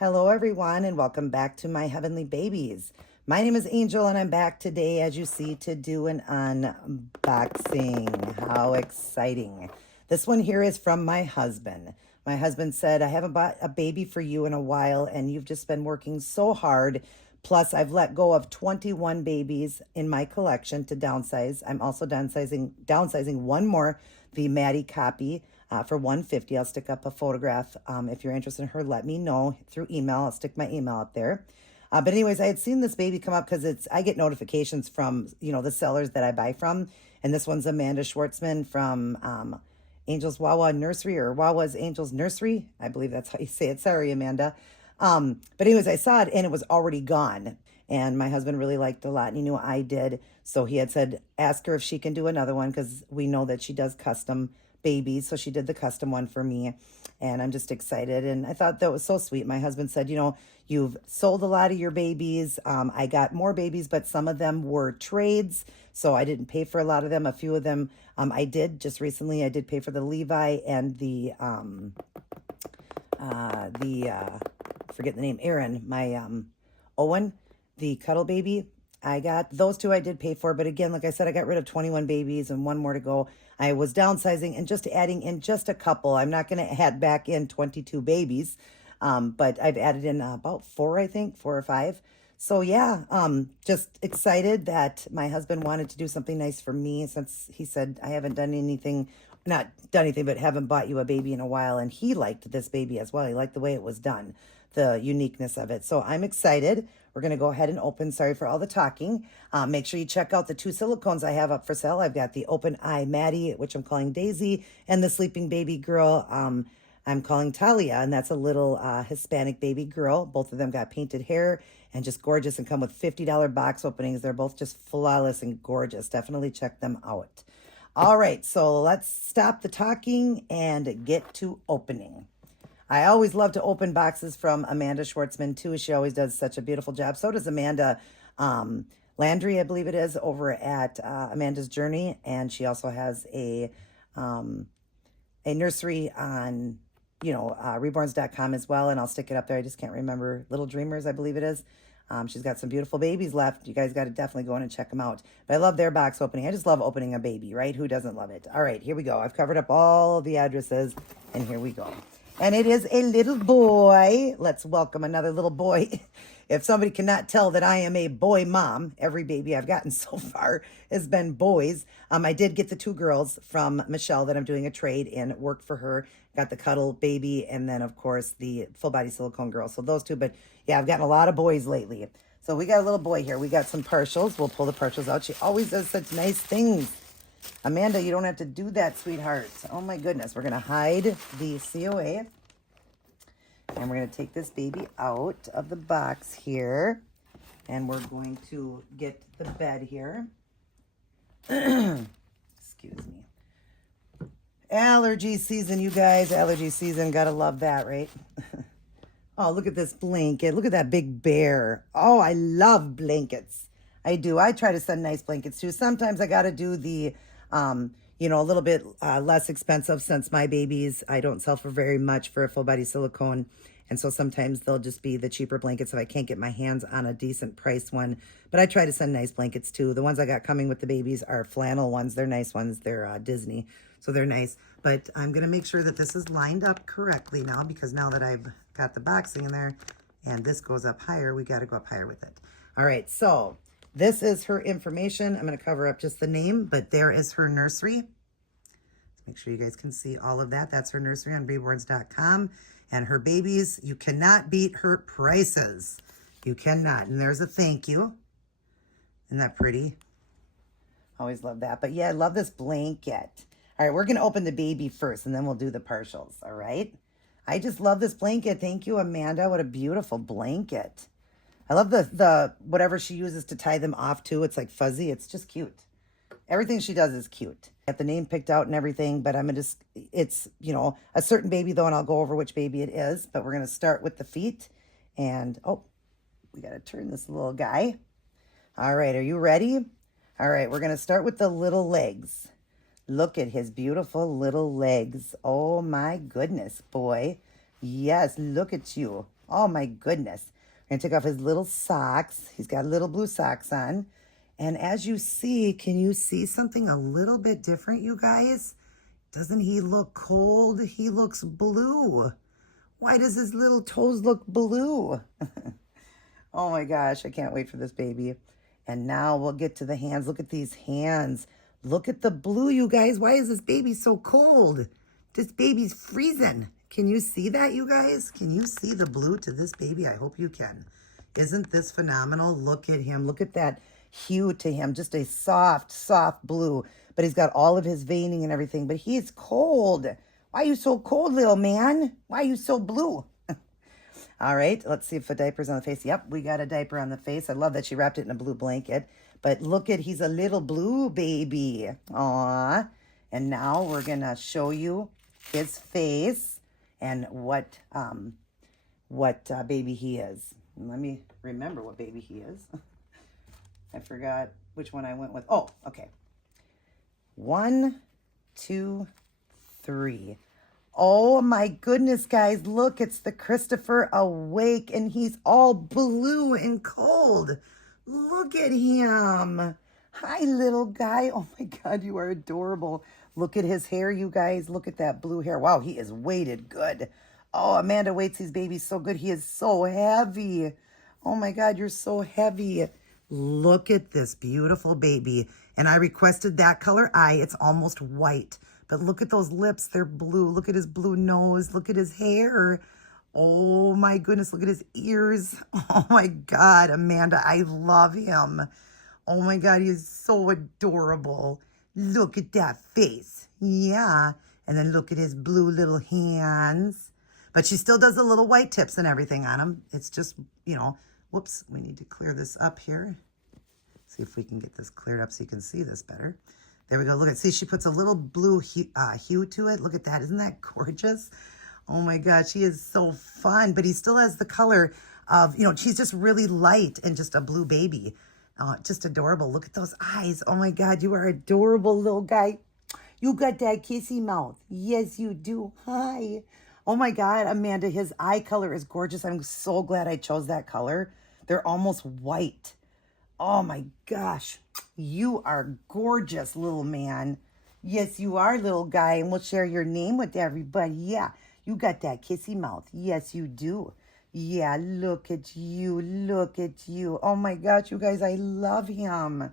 Hello, everyone, and welcome back to my heavenly babies. My name is Angel, and I'm back today, as you see, to do an unboxing. How exciting! This one here is from my husband. My husband said, I haven't bought a baby for you in a while, and you've just been working so hard. Plus, I've let go of 21 babies in my collection to downsize. I'm also downsizing one more, the Maddie copy for 150. I'll stick up a photograph. If you're interested in her, let me know through email. I'll stick my email up there. But anyways, I had seen this baby come up because I get notifications from, the sellers that I buy from. And this one's Amanda Schwartzman from Angel's Wawa Nursery, or Wawa's Angel's Nursery. I believe that's how you say it. Sorry, Amanda. But anyways, I saw it and it was already gone. And my husband really liked it a lot, and he knew I did. So he had said, ask her if she can do another one, because we know that she does custom babies. So she did the custom one for me, and I'm just excited. And I thought that was so sweet. My husband said, you've sold a lot of your babies. I got more babies, but some of them were trades. So I didn't pay for a lot of them. A few of them I did just recently. I did pay for the Levi and the forget the name, Aaron, my Owen, the cuddle baby. I got those two I did pay for, but again, like I said, I got rid of 21 babies and one more to go. I was downsizing and just adding in just a couple. I'm not going to add back in 22 babies, but I've added in about four, I think, 4 or 5. So yeah, just excited that my husband wanted to do something nice for me, since he said I haven't done anything, not done anything, but haven't bought you a baby in a while. And he liked this baby as well. He liked the way it was done, the uniqueness of it. So I'm excited. We're going to go ahead and open. Sorry for all the talking. Make sure you check out the 2 silicones I have up for sale. I've got the Open Eye Maddie, which I'm calling Daisy, and the Sleeping Baby Girl, I'm calling Talia, and that's a little Hispanic baby girl. Both of them got painted hair and just gorgeous, and come with $50 box openings. They're both just flawless and gorgeous. Definitely check them out. All right, so let's stop the talking and get to opening. I always love to open boxes from Amanda Schwartzman, too. She always does such a beautiful job. So does Amanda Landry, I believe it is, over at Amanda's Journey. And she also has a nursery on, reborns.com as well. And I'll stick it up there. I just can't remember. Little Dreamers, I believe it is. She's got some beautiful babies left. You guys got to definitely go in and check them out. But I love their box opening. I just love opening a baby, right? Who doesn't love it? All right, here we go. I've covered up all of the addresses, and here we go. And it is a little boy. Let's welcome another little boy. If somebody cannot tell that I am a boy mom, every baby I've gotten so far has been boys. I did get the 2 girls from Michelle that I'm doing a trade in. Worked for her. Got the cuddle baby, and then, of course, the full body silicone girl. So those 2. But, yeah, I've gotten a lot of boys lately. So we got a little boy here. We got some partials. We'll pull the partials out. She always does such nice things. Amanda, you don't have to do that, sweetheart. Oh, my goodness. We're going to hide the COA. And we're going to take this baby out of the box here. And we're going to get the bed here. Excuse me. Allergy season, you guys. Allergy season. Gotta love that, right? Oh, look at this blanket. Look at that big bear. Oh, I love blankets. I do. I try to send nice blankets too. Sometimes I got to do the, a little bit less expensive, since my babies, I don't sell for very much for a full body silicone. And so sometimes they'll just be the cheaper blankets if I can't get my hands on a decent price one. But I try to send nice blankets too. The ones I got coming with the babies are flannel ones. They're nice ones. They're Disney, so they're nice. But I'm going to make sure that this is lined up correctly now, because now that I've got the boxing in there and this goes up higher, we got to go up higher with it. All right, so this is her information. I'm going to cover up just the name, but there is her nursery. Make sure you guys can see all of that. That's her nursery on reborns.com. And her babies, you cannot beat her prices. You cannot. And there's a thank you. Isn't that pretty? Always love that. But yeah, I love this blanket. All right, we're going to open the baby first, and then we'll do the partials, all right? I just love this blanket. Thank you, Amanda. What a beautiful blanket. I love the whatever she uses to tie them off to. It's like fuzzy. It's just cute. Everything she does is cute. Got the name picked out and everything, but it's, a certain baby though, and I'll go over which baby it is. But we're going to start with the feet. And, oh, we got to turn this little guy. All right, are you ready? All right, we're going to start with the little legs. Look at his beautiful little legs. Oh, my goodness, boy. Yes, look at you. Oh my goodness. We're gonna take off his little socks. He's got little blue socks on. And as you see, can you see something a little bit different, you guys? Doesn't he look cold? He looks blue. Why does his little toes look blue? Oh my gosh, I can't wait for this baby. And now we'll get to the hands. Look at these hands. Look at the blue, you guys. Why is this baby so cold? This baby's freezing. Can you see that, you guys? Can you see the blue to this baby? I hope you can. Isn't this phenomenal? Look at him. Look at that hue to him. Just a soft, soft blue. But he's got all of his veining and everything. But he's cold. Why are you so cold, little man? Why are you so blue? All right, let's see if a diaper's on the face. Yep, we got a diaper on the face. I love that she wrapped it in a blue blanket. But look at, he's a little blue baby. Aw. And now we're going to show you his face and what baby he is. Let me remember what baby he is. I forgot which one I went with. Oh, okay. 1, 2, 3. Oh my goodness, guys. Look, it's the Christopher Awake, and he's all blue and cold. Look at him. Hi, little guy. Oh my God, you are adorable. Look at his hair, you guys. Look at that blue hair. Wow, he is weighted good. Oh, Amanda weights these babies so good. He is so heavy. Oh my God, you're so heavy. Look at this beautiful baby. And I requested that color eye. It's almost white. But look at those lips. They're blue. Look at his blue nose. Look at his hair. Oh my goodness. Look at his ears. Oh my God, Amanda, I love him. Oh my God, he is so adorable. Look at that face. Yeah. And then look at his blue little hands. But she still does the little white tips and everything on him. It's just, you know, whoops, we need to clear this up here. See if we can get this cleared up so you can see this better. There we go. Look at, see, she puts a little blue hue to it. Look at that. Isn't that gorgeous? Oh my God, she is so fun. But he still has the color of, you know, she's just really light and just a blue baby. Just adorable. Look at those eyes. Oh my God, you are adorable, little guy. You got that kissy mouth. Yes, you do. Hi. Oh my God, Amanda, his eye color is gorgeous. I'm so glad I chose that color. They're almost white. Oh my gosh, you are gorgeous, little man. Yes, you are, little guy, and we'll share your name with everybody. Yeah, you got that kissy mouth. Yes, you do. Yeah, look at you. Look at you. Oh my gosh, you guys, I love him. All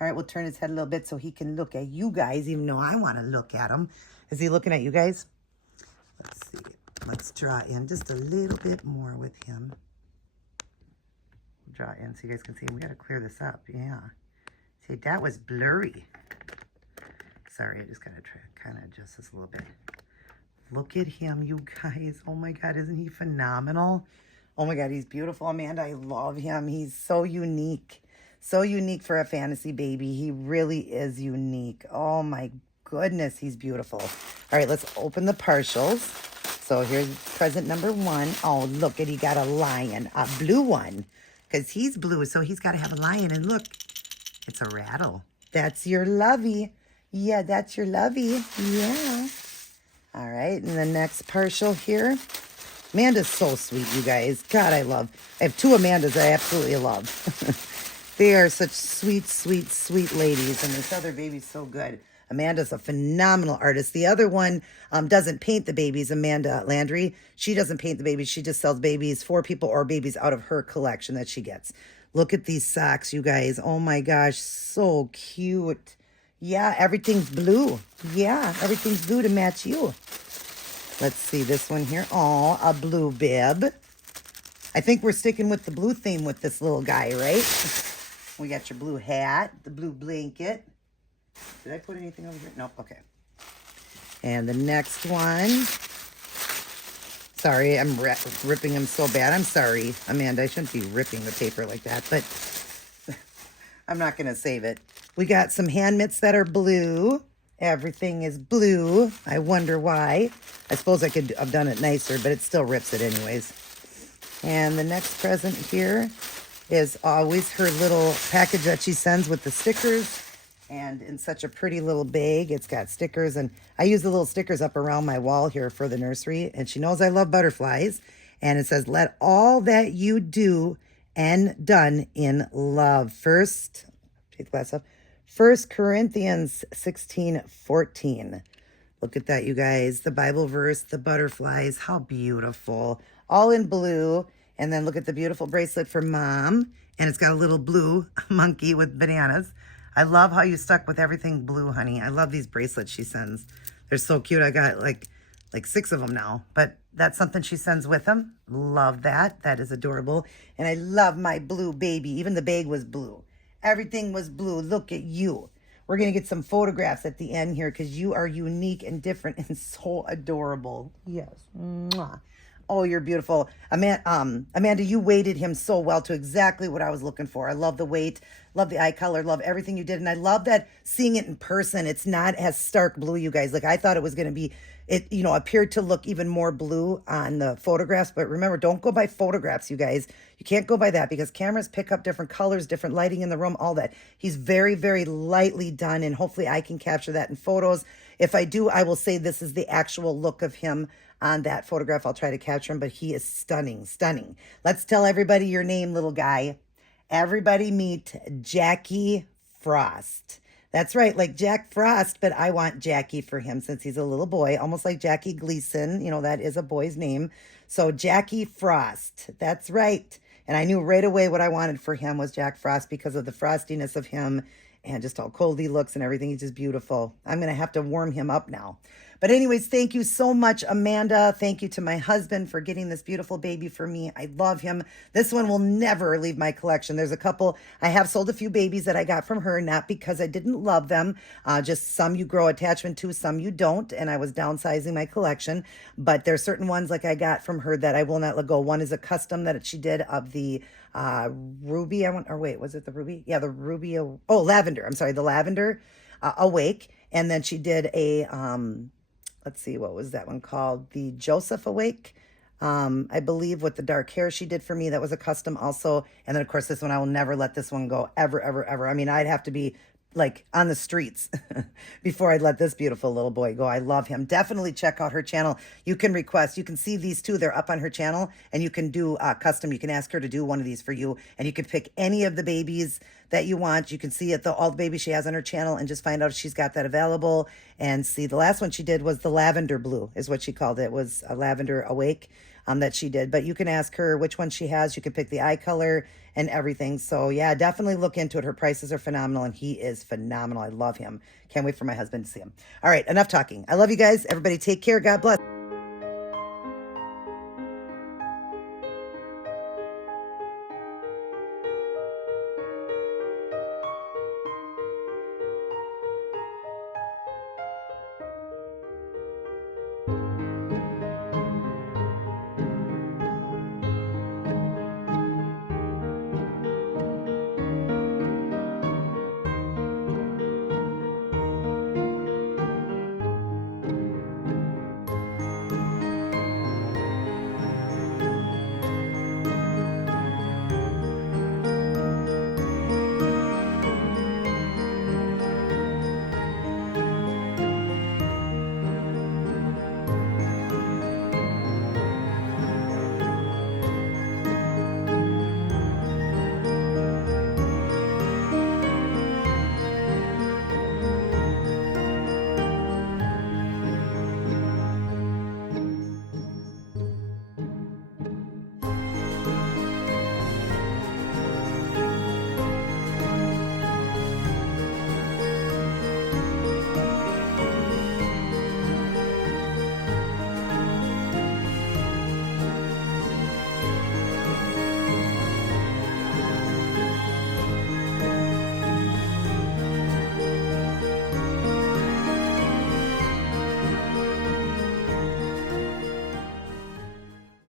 right, we'll turn his head a little bit so he can look at you guys, even though I want to look at him. Is he looking at you guys? Let's see. Let's draw in just a little bit more with him. Draw in so you guys can see. We got to clear this up. Yeah. See, that was blurry. Sorry, I just got to try to kind of adjust this a little bit. Look at him, you guys. Oh my God, isn't he phenomenal? Oh my God, he's beautiful, Amanda. I love him. He's so unique. So unique for a fantasy baby. He really is unique. Oh my goodness, he's beautiful. All right, let's open the partials. So here's present number 1. Oh, look at, he got a lion, a blue one. Because he's blue, so he's got to have a lion. And look, it's a rattle. That's your lovey. Yeah, that's your lovey. Yeah. All right, and the next partial here. Amanda's so sweet, you guys. God, I have 2 Amandas I absolutely love. They are such sweet, sweet, sweet ladies. And this other baby's so good. Amanda's a phenomenal artist. The other one doesn't paint the babies, Amanda Landry. She doesn't paint the babies. She just sells babies for people or babies out of her collection that she gets. Look at these socks, you guys. Oh my gosh, so cute. Yeah, everything's blue. Yeah, everything's blue to match you. Let's see this one here. Oh, a blue bib. I think we're sticking with the blue theme with this little guy, right? We got your blue hat, the blue blanket. Did I put anything over here? Nope, okay. And the next one. Sorry, I'm ripping them so bad. I'm sorry, Amanda. I shouldn't be ripping the paper like that, but I'm not going to save it. We got some hand mitts that are blue. Everything is blue. I wonder why. I suppose I could have done it nicer, but it still rips it anyways. And the next present here is always her little package that she sends with the stickers. And in such a pretty little bag, it's got stickers. And I use the little stickers up around my wall here for the nursery. And she knows I love butterflies. And it says, let all that you do and done in love. Take the glass off. 1 Corinthians 16:14. Look at that, you guys. The Bible verse, the butterflies. How beautiful. All in blue. And then look at the beautiful bracelet for Mom. And it's got a little blue monkey with bananas. I love how you stuck with everything blue, honey. I love these bracelets she sends. They're so cute. I got like 6 of them now. But that's something she sends with them. Love that. That is adorable. And I love my blue baby. Even the bag was blue. Everything was blue. Look at you. We're going to get some photographs at the end here because you are unique and different and so adorable. Yes. Mwah. Oh, you're beautiful. Amanda, you weighted him so well to exactly what I was looking for. I love the weight, love the eye color, love everything you did. And I love that seeing it in person, it's not as stark blue, you guys. Like I thought it was going to be, it, you know, appeared to look even more blue on the photographs. But remember, don't go by photographs, you guys. You can't go by that because cameras pick up different colors, different lighting in the room, all that. He's very, very lightly done. And hopefully I can capture that in photos. If I do, I will say this is the actual look of him on that photograph. I'll try to capture him, but he is stunning, stunning. Let's tell everybody your name, little guy. Everybody meet Jackie Frost. That's right, like Jack Frost, but I want Jackie for him since he's a little boy, almost like Jackie Gleason. You know, that is a boy's name. So Jackie Frost, that's right. And I knew right away what I wanted for him was Jack Frost because of the frostiness of him and just how cold he looks and everything. He's just beautiful. I'm going to have to warm him up now. But anyways, thank you so much, Amanda. Thank you to my husband for getting this beautiful baby for me. I love him. This one will never leave my collection. There's a couple, I have sold a few babies that I got from her, not because I didn't love them. Just some you grow attachment to, some you don't. And I was downsizing my collection. But there's certain ones like I got from her that I will not let go. One is a custom that she did of the ruby. Was it the ruby? Yeah, the ruby. Lavender. I'm sorry, the lavender awake. And then she did a, let's see, what was that one called? The Joseph Awake, I believe, with the dark hair she did for me. That was a custom also. And then, of course, this one, I will never let this one go, ever, ever, ever. I mean, I'd have to be, like, on the streets before I'd let this beautiful little boy go. I love him. Definitely check out her channel. You can request. You can see these two. They're up on her channel. And you can do custom. You can ask her to do one of these for you. And you can pick any of the babies that you want. You can see all the babies she has on her channel and just find out if she's got that available. And see, the last one she did was the lavender blue is what she called it. It was a lavender awake that she did. But you can ask her which one she has. You can pick the eye color and everything. So yeah, definitely look into it. Her prices are phenomenal and he is phenomenal. I love him. Can't wait for my husband to see him. All right, enough talking. I love you guys. Everybody take care. God bless.